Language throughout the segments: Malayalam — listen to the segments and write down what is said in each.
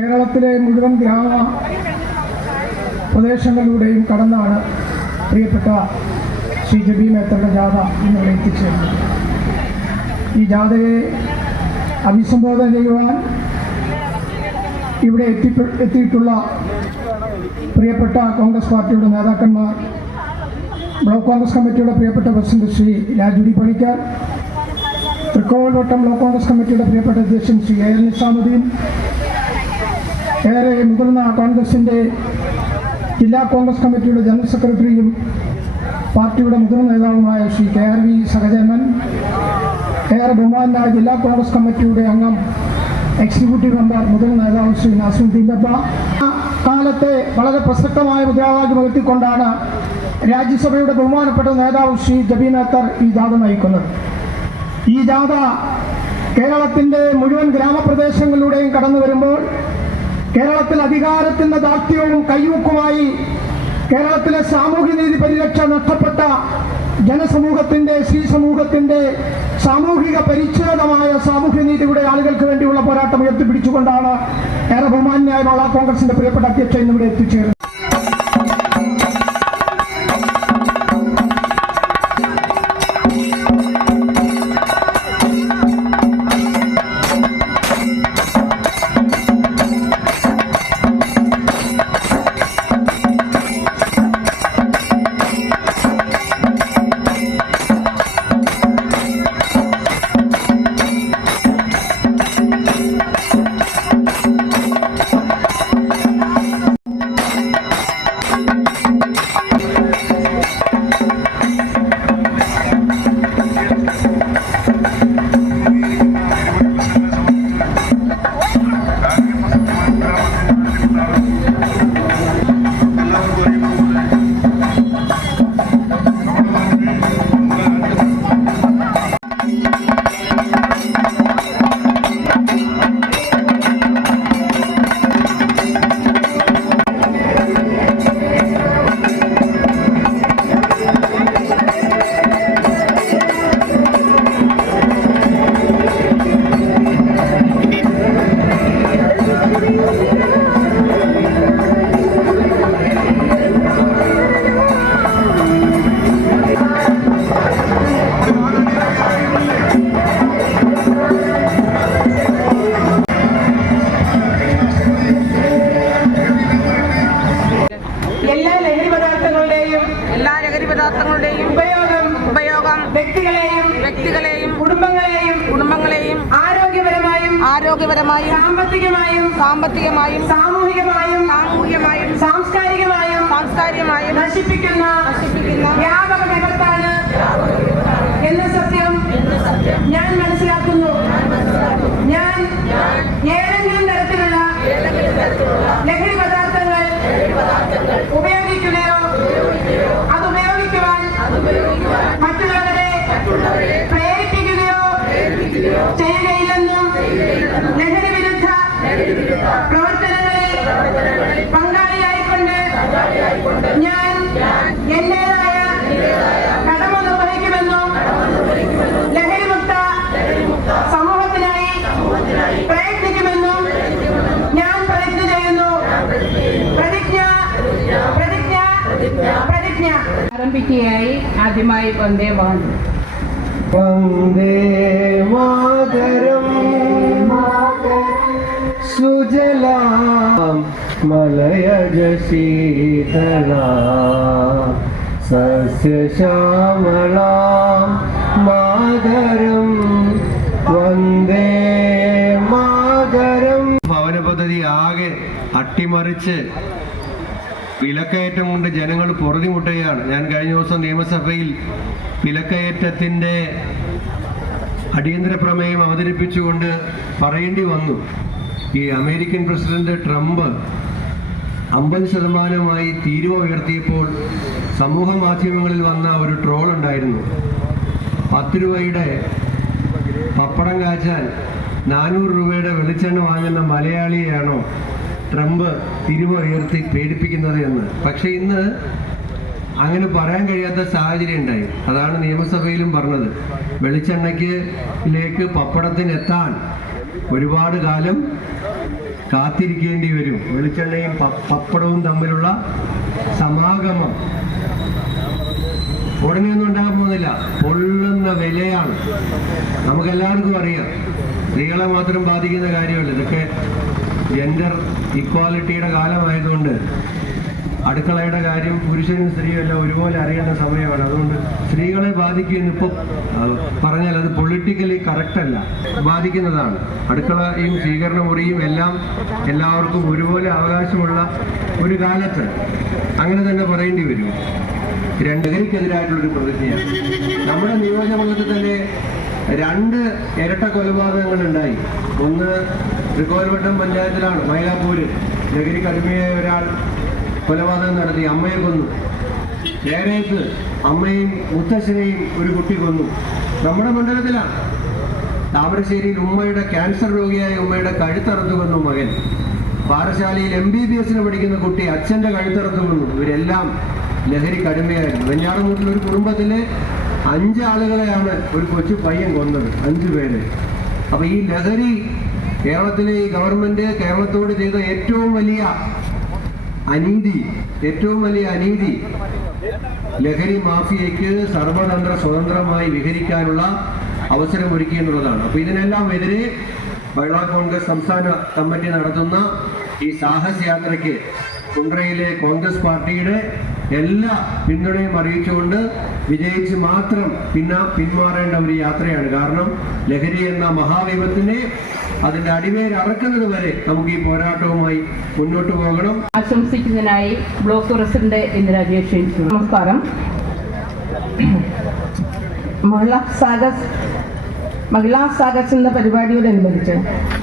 കേരളത്തിലെ മുഴുവൻ ഗ്രാമ പ്രദേശങ്ങളിലൂടെയും കടന്നാണ് പ്രിയപ്പെട്ട ശ്രീ ജബി മേത്തറുടെ ജാഥ ഇന്നിവിടെ എത്തിച്ചേർന്നത്. ഈ ജാഥയെ അഭിസംബോധന ചെയ്യുവാൻ ഇവിടെ എത്തിയിട്ടുള്ള പ്രിയപ്പെട്ട കോൺഗ്രസ് പാർട്ടിയുടെ നേതാക്കന്മാർ, ബ്ലോക്ക് കോൺഗ്രസ് കമ്മിറ്റിയുടെ പ്രിയപ്പെട്ട president Shri Raju D Panicker, Thrikkovilvattom block Congress കമ്മിറ്റിയുടെ പ്രിയപ്പെട്ട അധ്യക്ഷൻ ശ്രീ എ എൽ നിസാമുദ്ദീൻ, ഏറെ മുതിർന്ന കോൺഗ്രസിൻ്റെ ജില്ലാ കോൺഗ്രസ് കമ്മിറ്റിയുടെ ജനറൽ സെക്രട്ടറിയും പാർട്ടിയുടെ മുതിർന്ന നേതാവുമായ ശ്രീ കെ ആർ വി സഹചേതൻ, ഏറെ ബഹുമാനായ ജില്ലാ കോൺഗ്രസ് കമ്മിറ്റിയുടെ അംഗം എക്സിക്യൂട്ടീവ് മെമ്പർ മുതിർന്ന നേതാവ് ശ്രീ നാസിമുദ്ദീൻ ബബ്ബ, കാലത്തെ വളരെ പ്രസക്തമായ മുദ്രാവാക്യം ഉയർത്തിക്കൊണ്ടാണ് രാജ്യസഭയുടെ ബഹുമാനപ്പെട്ട നേതാവ് ശ്രീ ജബി മേത്തർ ഈ ജാഥ നയിക്കുന്നത്. ഈ ജാഥ കേരളത്തിൻ്റെ മുഴുവൻ ഗ്രാമപ്രദേശങ്ങളിലൂടെയും കടന്നു വരുമ്പോൾ കേരളത്തിൽ അധികാരത്തിൻ്റെ ദാർഢ്യവും കയ്യൂക്കുമായി കേരളത്തിലെ സാമൂഹ്യനീതി പരിരക്ഷ നഷ്ടപ്പെട്ട ജനസമൂഹത്തിൻ്റെ, സ്ത്രീ സമൂഹത്തിൻ്റെ സാമൂഹിക പരിച്ഛേദമായ സാമൂഹ്യനീതിയുടെ ആളുകൾക്ക് വേണ്ടിയുള്ള പോരാട്ടം ഉയർത്തിപ്പിടിച്ചുകൊണ്ടാണ് ഏറെ ബഹുമാന്യായ കോൺഗ്രസിന്റെ പ്രിയപ്പെട്ട അധ്യക്ഷൻ ഇന്നിവിടെ എത്തിച്ചേർന്നത്. ഉപയോഗം വ്യക്തികളെയും കുടുംബങ്ങളെയും ആരോഗ്യപരമായും സാമ്പത്തികമായും സാമൂഹികമായും സാംസ്കാരികമായും നശിപ്പിക്കുന്ന വ്യാപക വിപത്താണ് എന്ന സത്യം ഞാൻ മനസ്സിലാക്കുന്നു. ഞാൻ ഏതെങ്കിലും തരത്തിലുള്ള ലഹരി പദാർത്ഥങ്ങൾ ഉപയോഗിക്കുകയോ അത് ഉപയോഗിക്കുവാൻ മറ്റുള്ളവരെ പ്രേരിപ്പിക്കുകയോ ചെയ്യുകയില്ലെന്നും ലഹരി വിരുദ്ധ പ്രവർത്തനങ്ങളിൽ പങ്കാളിയായിക്കൊണ്ട് ഞാൻ എന്റേതായ കടമ നിർവഹിക്കുമെന്നും ലഹരിമുക്ത സമൂഹത്തിനായി പ്രയത്നിക്കുമെന്നും ഞാൻ പ്രതിജ്ഞ ചെയ്യുന്നു. പ്രതിജ്ഞ ആരംഭിക്കുകയായി ആദ്യമായി വന്ദേ മാതരം. വന്ദേ മാതരം സുജലാം മലയജ ശീതളാം സസ്യശ്യാമളാം മാതരം വന്ദേ മാതരം. ഭവന പദ്ധതി ആകെ അട്ടിമറിച്ച് വിലക്കയറ്റം കൊണ്ട് ജനങ്ങൾ പൊറുതിമുട്ടുകയാണ്. ഞാൻ കഴിഞ്ഞ ദിവസം നിയമസഭയിൽ വിലക്കയറ്റത്തിൻ്റെ അടിയന്തര പ്രമേയം അവതരിപ്പിച്ചുകൊണ്ട് പറയേണ്ടി വന്നു, ഈ അമേരിക്കൻ പ്രസിഡന്റ് ട്രംപ് 50% തീരുവ ഉയർത്തിയപ്പോൾ സമൂഹ മാധ്യമങ്ങളിൽ വന്ന ഒരു ട്രോൾ ഉണ്ടായിരുന്നു. 10 രൂപയുടെ പപ്പടം കാച്ചാൻ 400 രൂപയുടെ വെളിച്ചെണ്ണ വാങ്ങുന്ന മലയാളിയെയാണോ ട്രംപ് തീരുവ ഉയർത്തി പേടിപ്പിക്കുന്നത് എന്ന്. പക്ഷെ ഇന്ന് അങ്ങനെ പറയാൻ കഴിയാത്ത സാഹചര്യം ഉണ്ടായി. അതാണ് നിയമസഭയിലും പറഞ്ഞത്. വെളിച്ചെണ്ണയ്ക്ക് പപ്പടത്തിനെത്താൻ ഒരുപാട് കാലം കാത്തിരിക്കേണ്ടി വരും. വെളിച്ചെണ്ണയും പപ്പടവും തമ്മിലുള്ള സമാഗമം ഉടനെയൊന്നും ഉണ്ടാകാൻ പോകുന്നില്ല. പൊള്ളുന്ന വിലയാണ്, നമുക്കെല്ലാവർക്കും അറിയാം. സ്ത്രീകളെ മാത്രം ബാധിക്കുന്ന കാര്യമല്ല, ഇതൊക്കെ ജെൻഡർ ഇക്വാലിറ്റിയുടെ കാലമായതുകൊണ്ട് അടുക്കളയുടെ കാര്യം പുരുഷനും സ്ത്രീയും എല്ലാം ഒരുപോലെ അറിയേണ്ട സമയമാണ്. അതുകൊണ്ട് സ്ത്രീകളെ ബാധിക്കുമെന്ന് ഇപ്പോൾ പറഞ്ഞാൽ അത് പൊളിറ്റിക്കലി കറക്റ്റല്ല, ബാധിക്കുന്നതാണ്. അടുക്കളയും സ്വീകരണ മുറിയും എല്ലാം എല്ലാവർക്കും ഒരുപോലെ അവകാശമുള്ള ഒരു കാലത്ത് അങ്ങനെ തന്നെ പറയേണ്ടി വരും. ലഹരിക്കെതിരായിട്ടുള്ളൊരു പ്രതിജ്ഞയാണ്. നമ്മുടെ നിയോജകമണ്ഡലത്തിൽ തന്നെ 2 ഇരട്ട കൊലപാതകങ്ങൾ ഉണ്ടായി. ഒന്ന് തൃക്കോൽവട്ടം പഞ്ചായത്തിലാണ്, മൈലാപ്പൂര്. ലഹരിക്ക് അടിമയായ ഒരാൾ കൊലപാതകം നടത്തി, അമ്മയെ കൊന്നു. നേരേക്ക് അമ്മയും മുത്തശ്ശനെയും ഒരു കുട്ടി കൊന്നു. നമ്മുടെ മണ്ഡലത്തിലാണ്. താമരശ്ശേരിയിൽ ഉമ്മയുടെ ക്യാൻസർ രോഗിയായ ഉമ്മയുടെ കഴുത്തറുത്തു കൊന്നു മകൻ. പാറശാലയിൽ MBBS പഠിക്കുന്ന കുട്ടി അച്ഛൻ്റെ കഴുത്തറുത്തു കൊന്നു. ഇവരെല്ലാം ലഹരിക്ക് അടിമയായിരുന്നു. വെഞ്ഞാറമൂട്ടിൽ ഒരു കുടുംബത്തിലെ 5 ആളുകളെയാണ് ഒരു കൊച്ചു പയ്യൻ കൊന്നത്, 5 പേര്. അപ്പൊ ഈ ലഹരി കേരളത്തിലെ ഈ ഗവൺമെന്റ് കേരളത്തോട് ചെയ്ത ഏറ്റവും വലിയ അനീതി ലഹരി മാഫിയയ്ക്ക് സർവതന്ത്ര സ്വതന്ത്രമായി വിഹരിക്കാനുള്ള അവസരമൊരുക്കി എന്നുള്ളതാണ്. അപ്പൊ ഇതിനെല്ലാം എതിരെ മഹിളാ കോൺഗ്രസ് സംസ്ഥാന കമ്മിറ്റി നടത്തുന്ന ഈ സാഹസ് യാത്രയ്ക്ക് കുണ്ട്രയിലെ കോൺഗ്രസ് പാർട്ടിയുടെ എല്ലാ പിന്തുണയും അറിയിച്ചുകൊണ്ട് വിജയിച്ച് മാത്രം പിന്മാറേണ്ട ഒരു യാത്രയാണ്. കാരണം ലഹരി എന്ന മഹാവിപത്തിനെ അതിന്റെ അടിവേര് അറക്കുന്നത് വരെ നമുക്ക് ഈ പോരാട്ടവുമായി മുന്നോട്ട് പോകണം. ആശംസിക്കുന്നതിനായി ബ്ലോക്ക് പ്രസിഡന്റ് ഇന്ദിരാജിയെ ക്ഷണിച്ചു. നമസ്കാരം. മഹിളാ സാഗസ് എന്ന പരിപാടിയോടനുബന്ധിച്ച്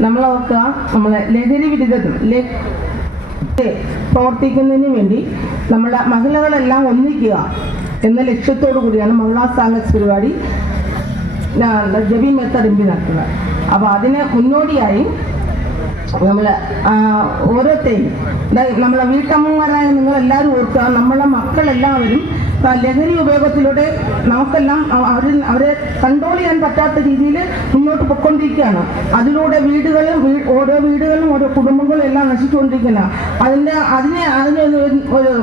നമ്മളോർക്കുക, നമ്മളെ ലഹരി വിരുദ്ധതും പ്രവർത്തിക്കുന്നതിന് വേണ്ടി നമ്മുടെ മഹിളകളെല്ലാം ഒന്നിക്കുക എന്ന ലക്ഷ്യത്തോടു കൂടിയാണ് മഹിളാ സാഗസ് പരിപാടി ജബി മെത്തഡ് എംപി നടത്തുന്നത്. അപ്പോൾ അതിന് മുന്നോടിയായി നമ്മൾ ഓരോരുത്തരെയും, നമ്മളെ വീട്ടമ്മമാരായ നിങ്ങളെല്ലാവരും ഓർക്കുക, നമ്മളെ മക്കളെല്ലാവരും ലഹരി ഉപയോഗത്തിലൂടെ നമുക്കെല്ലാം അവരെ കൺട്രോൾ ചെയ്യാൻ പറ്റാത്ത രീതിയിൽ മുന്നോട്ട് പൊയ്ക്കൊണ്ടിരിക്കുകയാണ്. അതിലൂടെ ഓരോ വീടുകളും ഓരോ കുടുംബങ്ങളും എല്ലാം നശിച്ചുകൊണ്ടിരിക്കുകയാണ്. അതിനെ ഒരു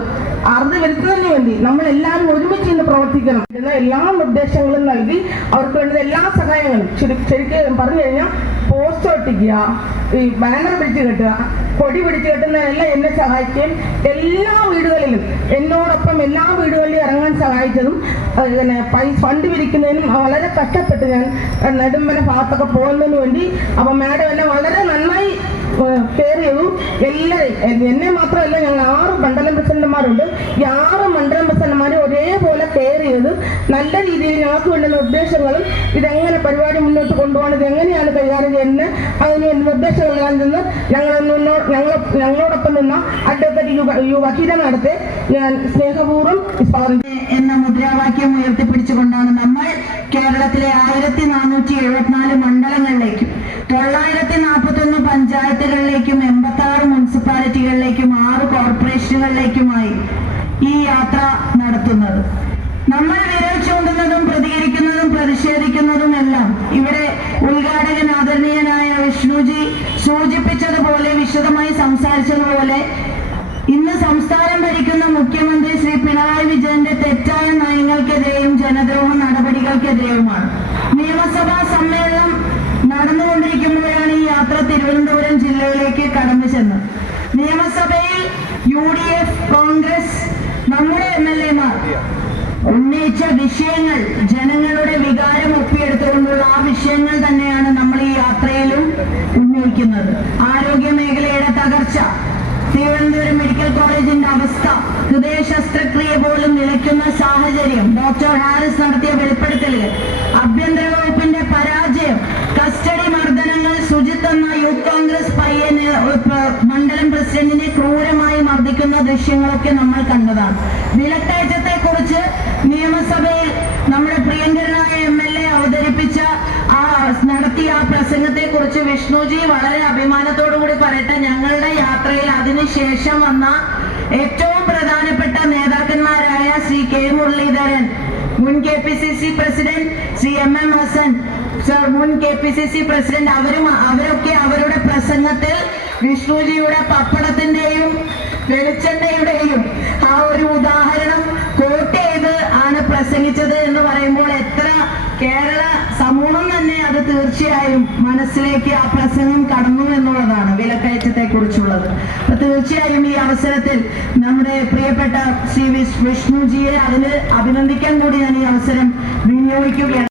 അറുതി വരുത്തുന്നതിന് വേണ്ടി നമ്മളെല്ലാവരും ഒരുമിച്ച് ഇന്ന് പ്രവർത്തിക്കണം. എല്ലാ നിർദ്ദേശങ്ങളും നൽകി അവർക്ക് വേണ്ട എല്ലാ സഹായങ്ങളും ശരിക്കും പറഞ്ഞു കഴിഞ്ഞാൽ പോസ്റ്റർ ഒട്ടിക്കുക, ഈ ബാനർ പിടിച്ചു കെട്ടുക, കൊടി പിടിച്ചു കെട്ടുന്നതെല്ലാം എന്നെ സഹായിക്കുകയും എല്ലാ വീടുകളിലും എന്നോടൊപ്പം എല്ലാ വീടുകളിലും ഇറങ്ങാൻ സഹായിച്ചതും ഫണ്ട് പിരിക്കുന്നതിനും വളരെ കഷ്ടപ്പെട്ട് ഞാൻ നെടുമ്പന ഭാഗത്തൊക്കെ പോകുന്നതിന് വേണ്ടി. അപ്പം മാഡം എന്നെ വളരെ നന്നായി കെയർ ചെയ്തു. എല്ലാവരും, എന്നെ മാത്രമല്ല, ഞങ്ങൾ 6 മണ്ഡലം പ്രസിഡന്റുമാരുണ്ട്. ഈ 6 മണ്ഡലം പ്രസിഡന്റുമാരും ഒരേപോലെ കെയർ ചെയ്ത് നല്ല രീതിയിൽ ഞങ്ങൾക്ക് വേണ്ട നിർദ്ദേശങ്ങളും ഇതെങ്ങനെ പരിപാടി മുന്നോട്ട് കൊണ്ടുപോകണം, ഇതെങ്ങനെയാണ് കൈകാര്യം ചെയ്യുന്നത്, അതിന് വേണ്ട നിർദ്ദേശങ്ങൾ നൽകുന്നത് ഞങ്ങളോടൊപ്പം നിന്ന അഡ്വക്കേറ്റ് വക്കീല നടത്തെ ഞാൻ സ്നേഹപൂർവ്വം എന്ന മുദ്രാവാക്യം ഉയർത്തിപ്പിടിച്ചുകൊണ്ടാണ് നമ്മൾ കേരളത്തിലെ 1474 മണ്ഡലങ്ങളിലേക്കും 941 പഞ്ചായത്തുകളിലേക്കും 86 മുനിസിപ്പാലിറ്റികളിലേക്കും 6 കോർപ്പറേഷനുകളിലേക്കുമായി ഈ യാത്ര നടത്തുന്നത്. നമ്മൾ വിരൽ ചൂണ്ടുന്നതും പ്രതികരിക്കുന്നതും പ്രതിഷേധിക്കുന്നതും എല്ലാം ഇവിടെ ഉദ്ഘാടകൻ ആദരണീയനായ വിഷ്ണുജി സൂചിപ്പിച്ചതുപോലെ, വിശദമായി സംസാരിച്ചതുപോലെ, ഇന്ന് സംസ്ഥാനം ഭരിക്കുന്ന മുഖ്യമന്ത്രി ശ്രീ പിണറായി വിജയന്റെ തെറ്റായ നയങ്ങൾക്കെതിരെയും ജനദ്രോഹ നടപടികൾക്കെതിരെയുമാണ്. നിയമസഭാ സമ്മേളനം നടന്നുകൊണ്ടിരിക്കുമ്പോഴാണ് ഈ യാത്ര തിരുവനന്തപുരം ജില്ലയിലേക്ക് കടന്നു ചെന്നത്. നിയമസഭയിൽ UDF, കോൺഗ്രസ്, നമ്മുടെ MLA-മാർ ഉന്നയിച്ച വിഷയങ്ങൾ, ജനങ്ങളുടെ വികാരം ഒപ്പിയെടുത്തുകൊണ്ടുള്ള ആ വിഷയങ്ങൾ തന്നെയാണ് നമ്മൾ ഈ യാത്രയിലും ഉന്നയിക്കുന്നത്. ആരോഗ്യ മേഖലയുടെ തകർച്ച, തിരുവനന്തപുരം മെഡിക്കൽ കോളേജിന്റെ അവസ്ഥ, ഹൃദയ ശസ്ത്രക്രിയ പോലും നിലയ്ക്കുന്ന സാഹചര്യം, ഡോക്ടർ ഹാരിസ് നടത്തിയ വെളിപ്പെടുത്തലുകൾ, ആഭ്യന്തര വകുപ്പിന്റെ പരാജയം, കസ്റ്റഡി മർദ്ദനങ്ങൾ, സുജിത്ത് എന്ന യൂത്ത് കോൺഗ്രസ് പയ്യന് മണ്ഡലം പ്രസിഡന്റിനെ ക്രൂരമായി മർദ്ദിക്കുന്ന ദൃശ്യങ്ങളൊക്കെ നമ്മൾ കണ്ടതാണ്. വിലക്കയറ്റത്തെ കുറിച്ച് നിയമസഭയിൽ നമ്മുടെ പ്രിയങ്കരനായ MLA അവതരിപ്പിച്ച നടത്തിയ ആ പ്രസംഗത്തെ കുറിച്ച് വിഷ്ണുജി വളരെ അഭിമാനത്തോടു കൂടി പറയട്ടെ. ഞങ്ങളുടെ യാത്രയിൽ അതിനുശേഷം വന്ന ഏറ്റവും പ്രധാനപ്പെട്ട നേതാക്കന്മാരായ ശ്രീ K. മുരളീധരൻ, മുൻ KPCC president, Shri MM Hassan sir, മുൻ KPCC പ്രസിഡന്റ്, അവരൊക്കെ അവരുടെ പ്രസംഗത്തിൽ വിഷ്ണുജിയുടെ പപ്പടത്തിന്റെയും വെളിച്ചെണ്ണയുടെയും ആ ഒരു ഉദാഹരണം കോട്ട് ചെയ്ത് ആണ് പ്രസംഗിച്ചത് എന്ന് പറയുമ്പോൾ എത്ര കേരള സമൂഹം തന്നെ അത് തീർച്ചയായും മനസ്സിലേക്ക് ആ പ്രസംഗം കടന്നു എന്നുള്ളതാണ് വിലക്കയറ്റത്തെ കുറിച്ചുള്ളത്. അപ്പൊ തീർച്ചയായും ഈ അവസരത്തിൽ നമ്മുടെ പ്രിയപ്പെട്ട ശ്രീ വിഷ്ണുജിയെ അതിന് അഭിനന്ദിക്കാൻ കൂടി ഞാൻ ഈ അവസരം വിനിയോഗിക്കുകയാണ്.